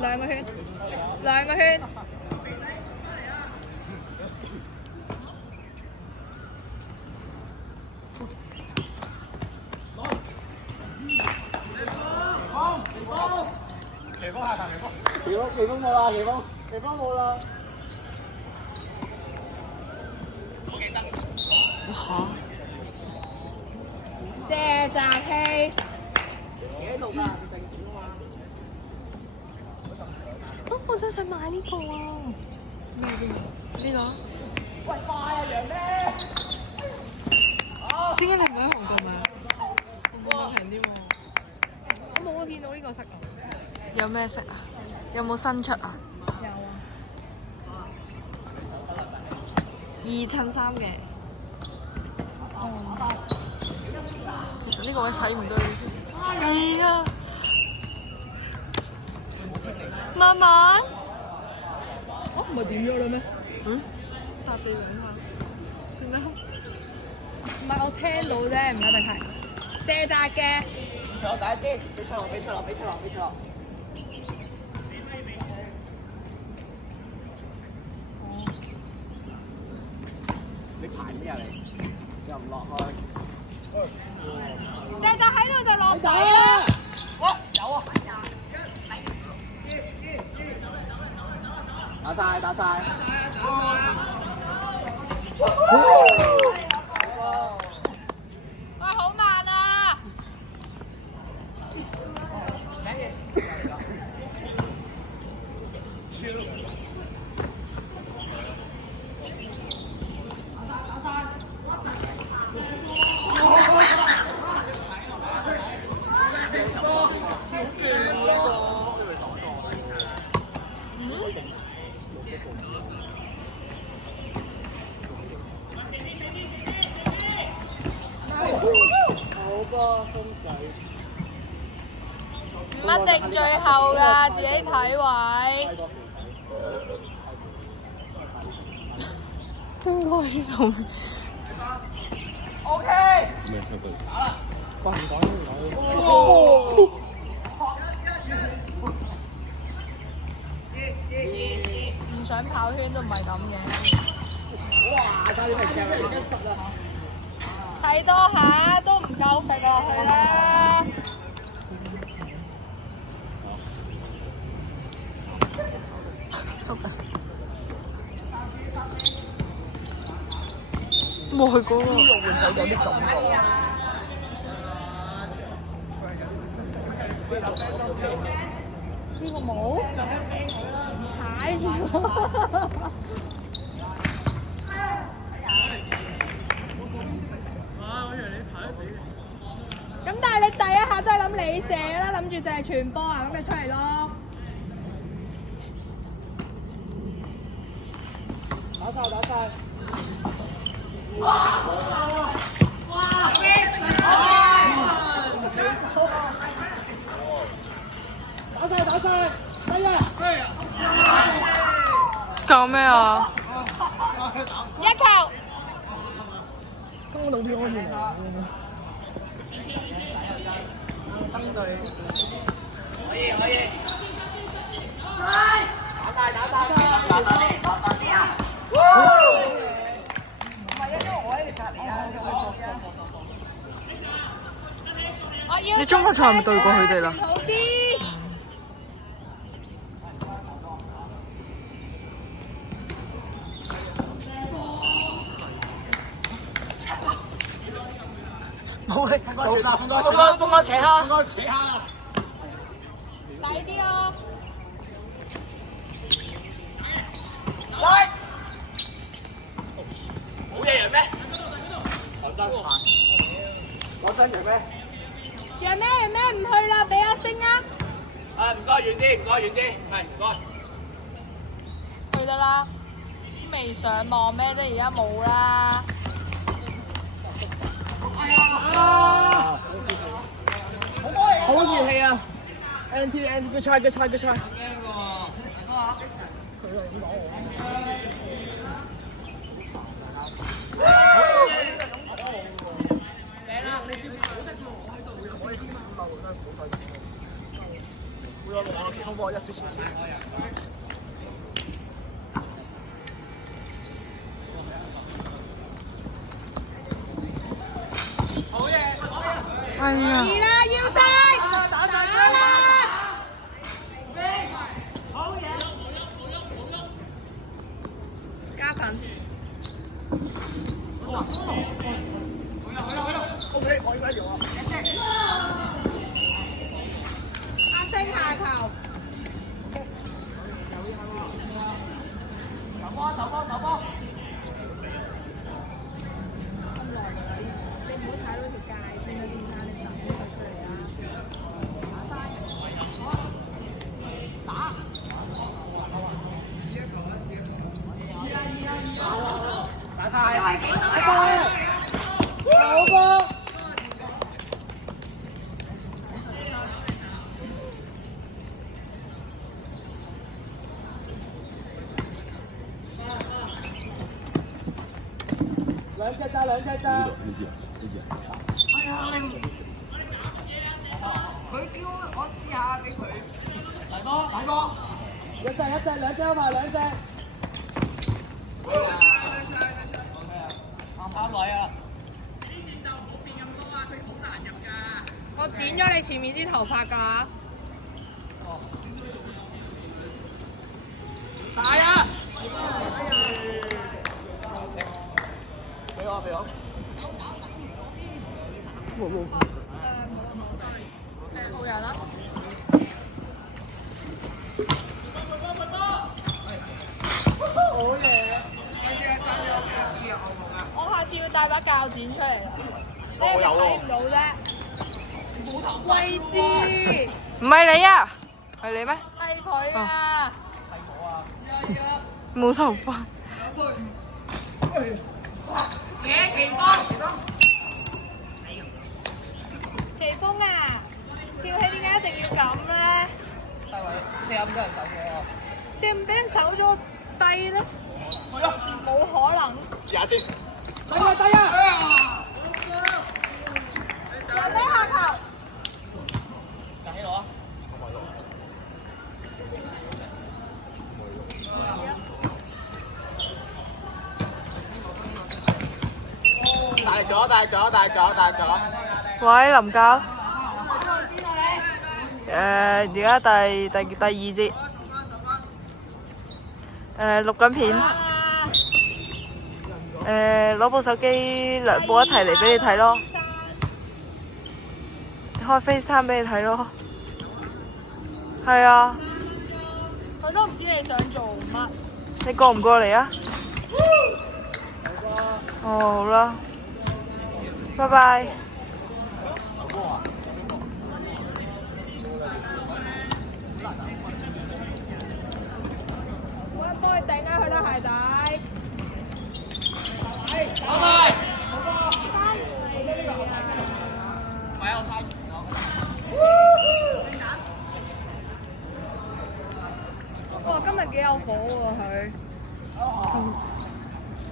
兩個圈，兩個圈。奇峰下球，奇峰冇啦，奇峰冇啦。嚇！謝澤希。企喺度㗎，唔定點啊嘛。我真想買呢個啊！咩先？呢個？喂，快啊，楊咩？點解你唔喺韓國買？韓國平啲喎。我冇見到呢個色啊！有咩色啊？有冇新出啊？有啊。 2襯3嘅。其實呢個位睇唔到。係啊。慢慢。唔係點咗啦咩？嗯？搭地兩下。算啦。唔係我聽到啫，唔一定係。謝澤嘅。我第一支，俾出落。你排咩啊你？又唔落去？謝澤喺度就落底啦。哇！有啊！打晒。哇！好慢啊！好波，公仔。唔一定最後㗎，自己睇位。邊個喺度？OK。咩出句？打啦！喂，唔講。唔想跑圈都唔係咁嘅。哇！差啲係嘅，已經實啦。睇多下都唔夠揈落去啦。收緊。冇去過喎。呢個換手有啲感覺。呢個冇踩住。咁但係你第一下都係諗你射啦，諗住就係傳波啊，咁你出嚟咯。打晒。打晒，得啦。搞咩啊？一球。咁我老啲安全。針對。可以。打晒。唔係啊，因為我喺你隔離啊。你中學賽係咪對過佢哋啦？好啲。冇力，風哥扯下。大啲啊！來，冇嘢人咩？講真人咩？楊咩唔去啦，俾阿星啊！唔該遠啲，係唔該。去得啦，未上網咩啫？而家冇啦。好熱氣啊 ！NT 個差。驚喎！會有網絡通波一小時。哎呀！二啦，要晒，打啦！加粉。OK，我應該有啊。阿星下球。走波！你唔好踩到條界先啦，先生，你走佢出嚟啊！打晒！好波！兩隻咋？哎呀，你佢叫我試下俾佢。大波！一隻，兩隻牌，兩隻。啱位啊！我剪咗你前面啲頭髮㗎啦。大啊！俾我。冇人啦。好嘢！我下次要帶把鉸剪出嚟啦。你係咪睇唔到啫？位置唔係你啊？係你咩？係佢啊！冇頭髮。奇峰啊！跳起點解一定要咁咧？四咁多人手嘅。先唔俾人手咗低咯，冇可能。試下先。低啊！又俾下球。夾起攞啊！大咗。喂，林教。而家第二節。錄緊片。攞部手機兩部一齊嚟俾你睇咯。開 FaceTime 俾你睇咯。係啊。佢都唔知你想做乜。你過唔過嚟啊？哦，好啦。拜拜。我幫佢頂下佢啦，鞋底。哇！今日幾有火喎佢。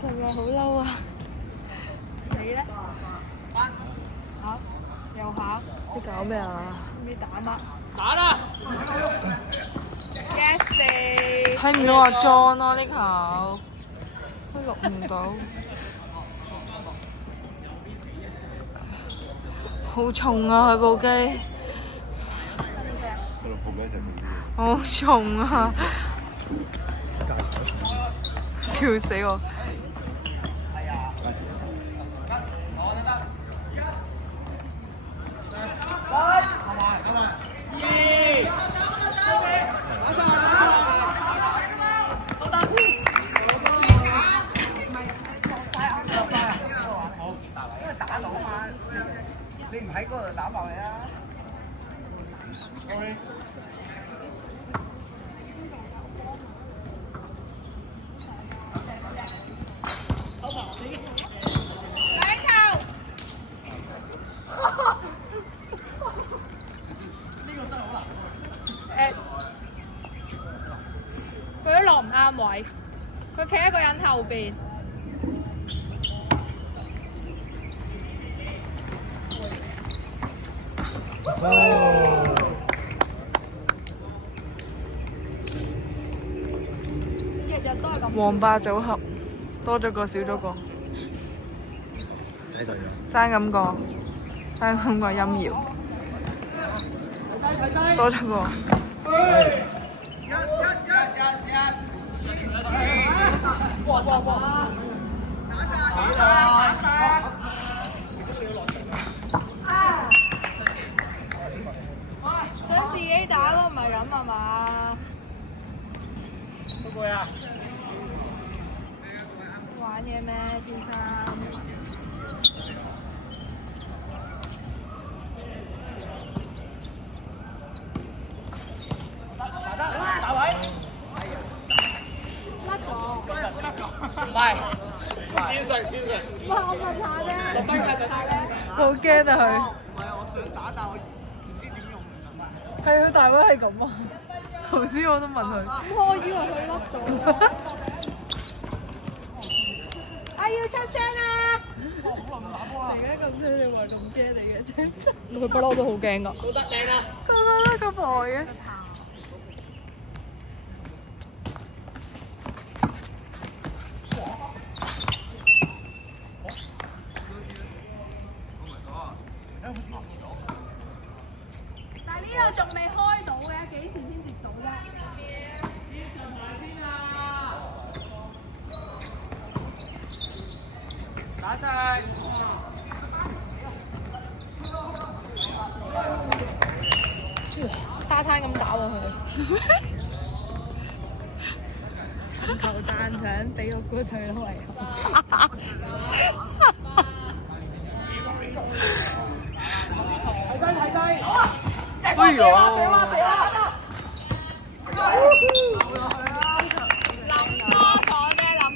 琴日好嬲啊！你咧？考？又考？你搞咩啊？唔知打乜？打啦！Yes 四。睇唔到阿 John 咯呢球，都錄唔到。好重啊佢部機。好重啊！笑死我！你唔喺嗰度打爆你啊！佢都落唔啱位，佢企喺個人後邊。日都係咁。黃霸組合，多咗個少咗個，爭咁個陰瑤，多咗個。想自己打咯，唔係咁啊嘛？嗰個呀？玩嘢咩，先生？打位。甩咗。唔係。戰術。唔係我問下啫。好驚啊佢！唔係我想打，但我唔知點用。係佢大位係咁啊！頭先我都問佢。咁我以為佢甩咗。我要出聲啦！而家咁衰，你話咁驚你嘅啫？佢不嬲都好驚㗎。好得靚啊！個個都咁呆嘅。但係呢個仲未開到嘅，幾時先接到啫？打晒！沙灘咁打喎佢。尋求讚賞，俾個 good 佢咯，唯有。睇低。哎呀！